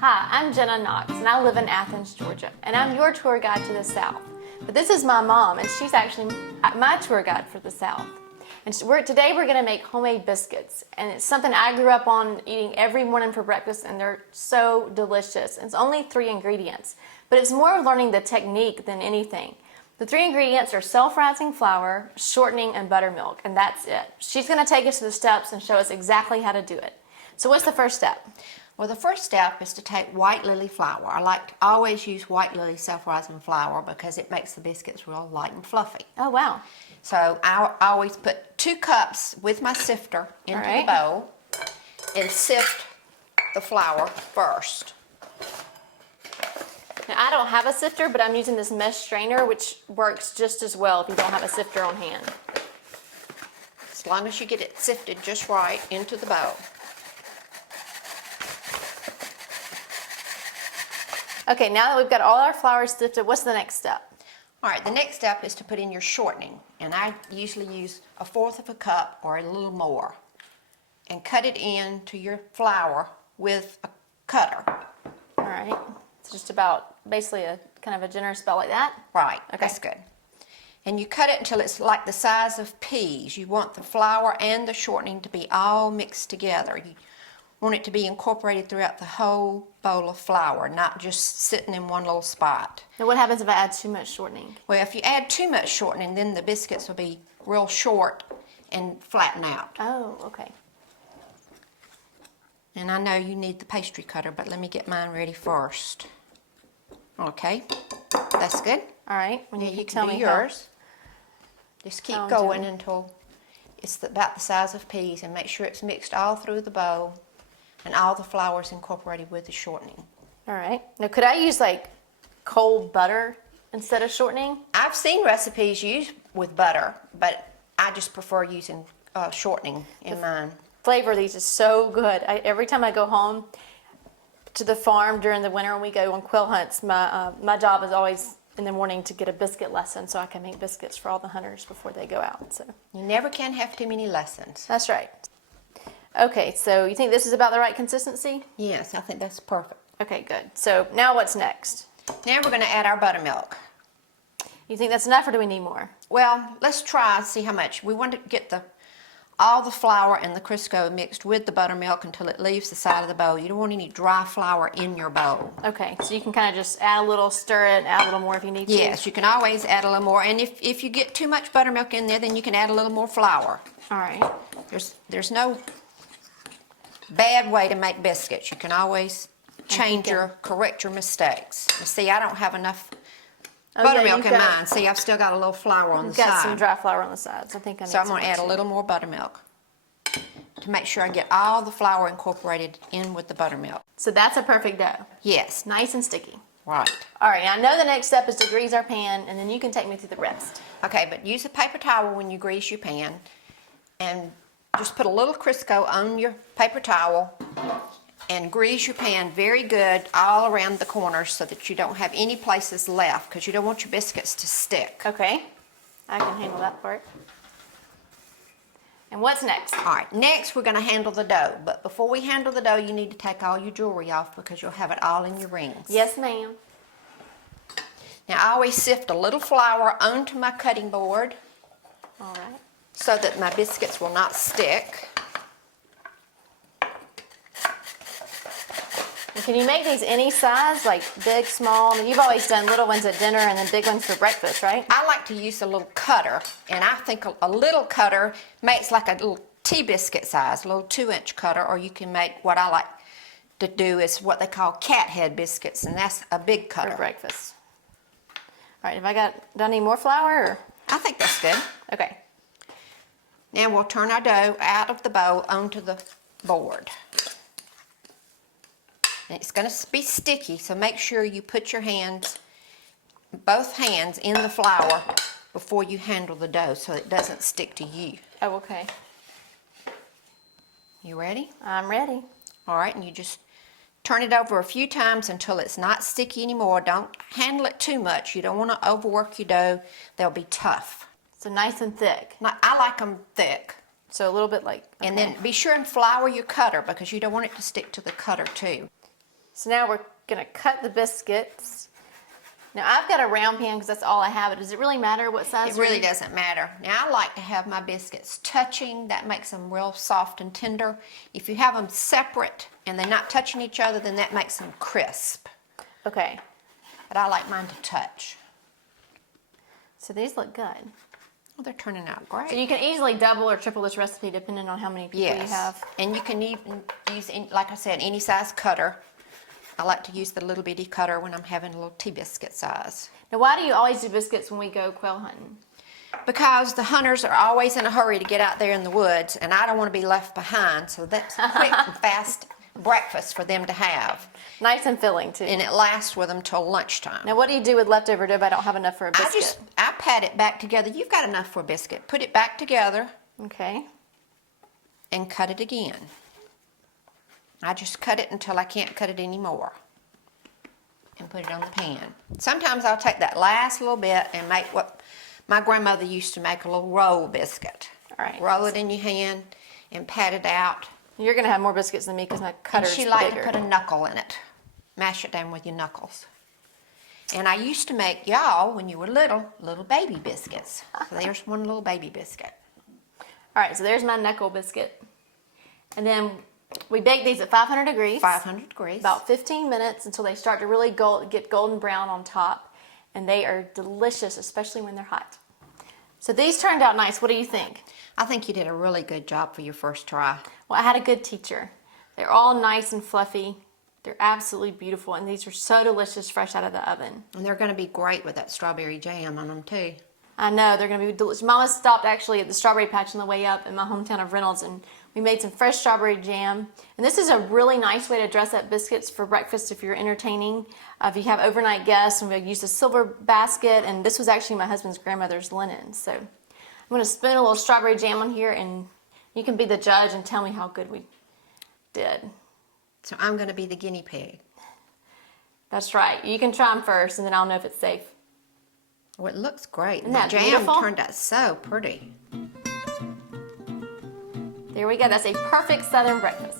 Hi, I'm Jenna Knox, and I live in Athens, Georgia, and I'm your tour guide to the South. But this is my mom, and she's actually my tour guide for the South. And today we're going to make homemade biscuits, and it's something I grew up on eating every morning for breakfast, and they're so delicious. It's only 3 ingredients, but it's more of learning the technique than anything. The 3 ingredients are self-rising flour, shortening, and buttermilk, and that's it. She's going to take us to the steps and show us exactly how to do it. So what's the first step? Well, the first step is to take white lily flour. I like to always use white lily self-rising flour because it makes the biscuits real light and fluffy. Oh, wow. So I always put 2 cups with my sifter into the bowl and sift the flour first. Now, I don't have a sifter, but I'm using this mesh strainer, which works just as well if you don't have a sifter on hand. As long as you get it sifted just right into the bowl. Okay, now that we've got all our flour sifted, what's the next step? All right, the next step is to put in your shortening. And I usually use 1/4 of a cup or a little more. And cut it into your flour with a cutter. All right, it's just about basically a kind of a generous bell like that? Right, okay. That's good. And you cut it until it's like the size of peas. You want the flour and the shortening to be all mixed together. You want it to be incorporated throughout the whole bowl of flour, not just sitting in one little spot. Now what happens if I add too much shortening? Well, if you add too much shortening, then the biscuits will be real short and flatten out. Oh, okay. And I know you need the pastry cutter, but let me get mine ready first. Okay, that's good. All right, when you tell me yours. Just keep going until it's about the size of peas, and make sure it's mixed all through the bowl and all the flour is incorporated with the shortening. All right. Now, could I use like cold butter instead of shortening? I've seen recipes used with butter, but I just prefer using shortening in mine. Flavor of these is so good. Every time I go home to the farm during the winter when we go on quail hunts, my job is always in the morning to get a biscuit lesson so I can make biscuits for all the hunters before they go out. So you never can have too many lessons. That's right. Okay, so you think this is about the right consistency? Yes, I think that's perfect. Okay, good. So now what's next? Now we're going to add our buttermilk. You think that's enough or do we need more? Well, let's try and see how much. We want to get all the flour and the Crisco mixed with the buttermilk until it leaves the side of the bowl. You don't want any dry flour in your bowl. Okay, so you can kind of just add a little, stir it, add a little more if you need to. Yes, you can always add a little more. And if you get too much buttermilk in there, then you can add a little more flour. All right. There's no bad way to make biscuits. You can always correct your mistakes. You see, I don't have enough buttermilk in mine. See, I've still got a little flour on the side. You've got some dry flour on the sides. I think So I'm going to add a little more buttermilk to make sure I get all the flour incorporated in with the buttermilk. So that's a perfect dough. Yes. Nice and sticky. Right. All right, now I know the next step is to grease our pan, and then you can take me through the rest. Okay, but use a paper towel when you grease your pan, and just put a little Crisco on your paper towel and grease your pan very good all around the corners so that you don't have any places left, because you don't want your biscuits to stick. Okay, I can handle that part. And what's next? All right, next we're going to handle the dough. But before we handle the dough, you need to take all your jewelry off because you'll have it all in your rings. Yes, ma'am. Now I always sift a little flour onto my cutting board. All right. So that my biscuits will not stick. And can you make these any size, like big, small? I mean, you've always done little ones at dinner and then big ones for breakfast, right? I like to use a little cutter, and I think a little cutter makes like a little tea biscuit size, a little 2-inch cutter, or you can make what I like to do is what they call cat head biscuits, and that's a big cutter. For breakfast. All right, do I need more flour? Or? I think that's good. Okay. Now we'll turn our dough out of the bowl onto the board. And it's going to be sticky, so make sure you put your both hands in the flour before you handle the dough so it doesn't stick to you. Oh, okay. You ready? I'm ready. All right, and you just turn it over a few times until it's not sticky anymore. Don't handle it too much. You don't want to overwork your dough. They'll be tough. So nice and thick. I like them thick. So a little bit like... Okay. And then be sure and flour your cutter because you don't want it to stick to the cutter too. So now we're gonna cut the biscuits. Now I've got a round pan because that's all I have. Does it really matter what size? It really doesn't matter. Now I like to have my biscuits touching. That makes them real soft and tender. If you have them separate and they're not touching each other, then that makes them crisp. Okay. But I like mine to touch. So these look good. Well, they're turning out great. So you can easily double or triple this recipe depending on how many people you have. And you can even use, like I said, any size cutter. I like to use the little bitty cutter when I'm having a little tea biscuit size. Now why do you always do biscuits when we go quail hunting? Because the hunters are always in a hurry to get out there in the woods, and I don't want to be left behind, so that's a quick and fast breakfast for them to have. Nice and filling too. And it lasts with them till lunchtime. Now what do you do with leftover dough if I don't have enough for a biscuit? I pat it back together. You've got enough for a biscuit. Put it back together Okay. and cut it again. I just cut it until I can't cut it anymore and put it on the pan. Sometimes I'll take that last little bit and make what my grandmother used to make, a little roll biscuit. All right. Roll it in your hand and pat it out. You're gonna have more biscuits than me because my And cutter's she liked bigger. to put a knuckle in it. Mash it down with your knuckles. And I used to make y'all, when you were little baby biscuits. So there's one little baby biscuit. All right, so there's my knuckle biscuit. And then we bake these at 500 degrees. 500 degrees. About 15 minutes until they start to really get golden brown on top. And they are delicious, especially when they're hot. So these turned out nice. What do you think? I think you did a really good job for your first try. Well, I had a good teacher. They're all nice and fluffy. They're absolutely beautiful. And these are so delicious fresh out of the oven. And they're going to be great with that strawberry jam on them too. I know, they're going to be delicious. Mama stopped actually at the strawberry patch on the way up in my hometown of Reynolds, and we made some fresh strawberry jam. And this is a really nice way to dress up biscuits for breakfast if you're entertaining. If you have overnight guests, and we used a silver basket, and this was actually my husband's grandmother's linen. So I'm going to spoon a little strawberry jam on here, and you can be the judge and tell me how good we did. So I'm going to be the guinea pig. That's right. You can try them first, and then I'll know if it's safe. Well, it looks great. Isn't that the jam beautiful? turned out so pretty. There we go. That's a perfect Southern breakfast.